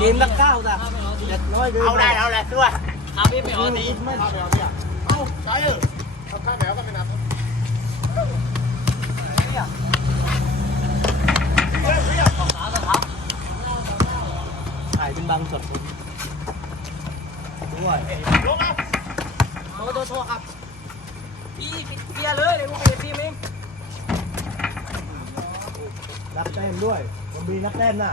เกมนักเก้าจ้ะเจ็ดร้อยเอาได้เอาเลยด้วยถ้าพี่ไม่เอาดีไม่เอาใช่เออทำข้าวแมวก็ไม่นับถ่ายเป็นบางส่วนด้วยลงเอาโทษโทษโทษครับพี่เคลียร์เลยเดี๋ยวกูเปลี่ยนทีมเองนักเต้นด้วยผมมีนักเต้นน่ะ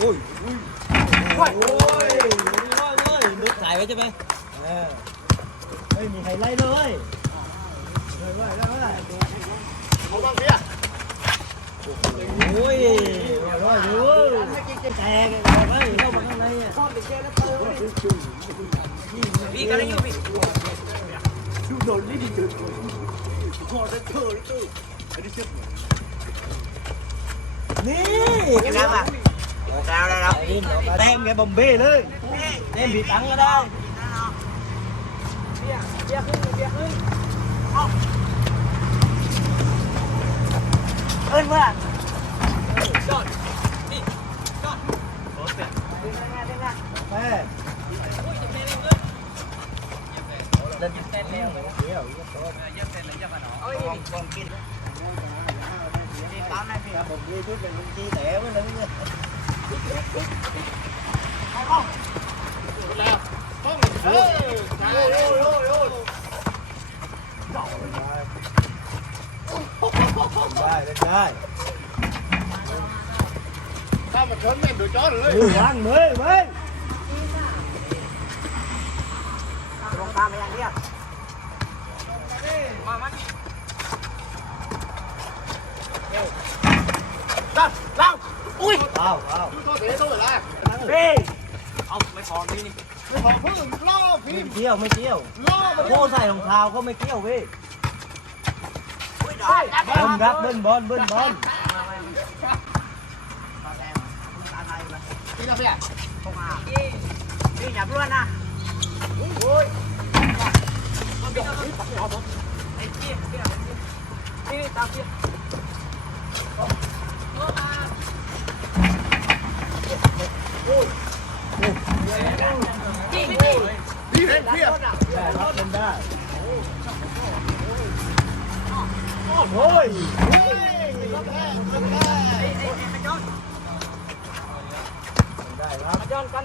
อุ้ยอุ้ยโอ้ยโอ้ยโอ้ยนึกถ่ายไว้ใช่ไหมเออไม่มีใครไล่เลยเลยเลยเลย เอาบ้างพี่ โอ้ยโอ้ยโอ้ยแตกเลยเข้ามาข้างในอ่ะพี่กันอยู่พี่ ชูโดนนี่ดีจุดพอได้เธอนี่ตู้อันนี้เชื่อ นี่ ยังไงวะโอ้กาวได้แล้ว เต็มแกบอม một sao đâu Tem cái bầm bê lên Tem bị tắng ở đâu? Bia, bia hưng, bia hưng Ơn mưa Chọn Đi, chọn Có tiền Đi. đi ra Về lên trên leo mình hiểu dắt xe lên cho bà nó ôi. Con kia đi tao nay thì bụng đi. chút là con chi tẻ với lưng เลยเนี่ย เออโอ้ยโอ้ยโอ้ยโอ้ย ได้เล่นได้ ถ้ามันชนแม่งดูจอเลย ดูวางมือเว้ย ลงตามไปอย่างเดียวมามันดันเล่า อุ้ยเอาเอาโทษเสียโทษละพี่เอาไม่พอพี่นี่ไม่พอพึ่งล่อพี่ไม่เที่ยวไม่เที่ยวล่อมาโคใส่รองเท้าก็ไม่เที่ยวเว้ยได้เบิ้ลครับเบิ้ลบอลเบิ้ลบอลพี่เราพี่อะพี่อย่าล้วนนะพี่ โอ้ยได้ครับย้อนกัน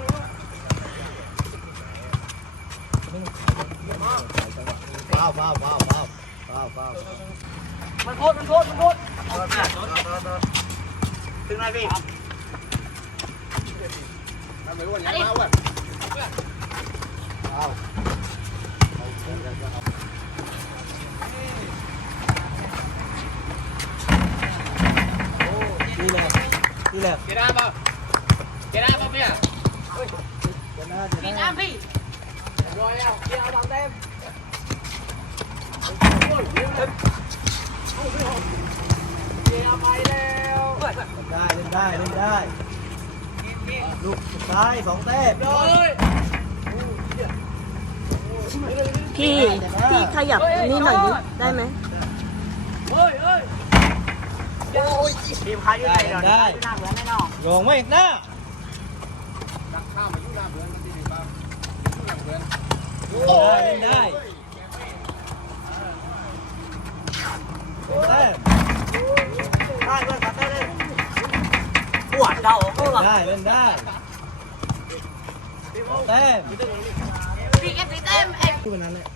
เปล่าเปล่าเปล่าเปล่าเปล่าเปล่า มันโคตรมันโคตรมันโคตรถึงไหนพี่ทำไมวันนี้มาว่ะ เอานี่ นี่แหละเกด้าป่ะเกด้าป่ะพี่อะเดี๋ยวนะเดี๋ยวนะรอยแล้วเดี๋ยวเอาเต็มได้เล่นได้เล่นได้ลูกสุดท้ายสองแต้มพี่ พี่ขยับนี่หน่อยได้ไหม ทีมค้าอยู่ไหนเราได้หน้าเหมือนแน่นอนโยงไม่หน้าโอ้ได้ยเล่นได้แต้มได้เพื่อนขับได้เลยปวดเดาก็หลับได้เล่นได้แต้มพี่เอฟซีเต็มเอฟที่วันนั้นแหละ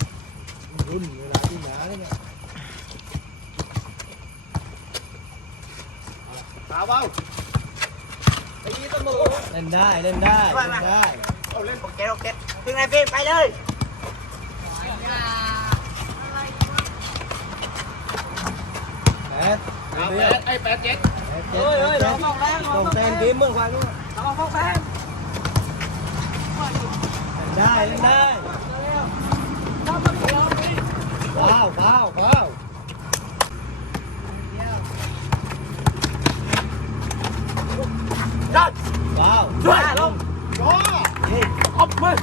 รุ่นเวลาที่หนาเนี่ย ขาเบาไอ้ยี่ต้นมือเล่นได้เล่นได้เล่นได้เอาเล่นโอเคโอเคถึงไหนพี่ไปเลยแปดเอาเรีแปยดไอ้แปดเจ็ดเฮ้ยเฮ้ยเราต้องแรงต้องแซงเกมเมื่อวานนี้เอาเข้าแฟนได้เล่นได้เข้ามาเขียวนี่ว้าวว้าวว้าว Wow. Rồi. vào, Đó. Ông mơ.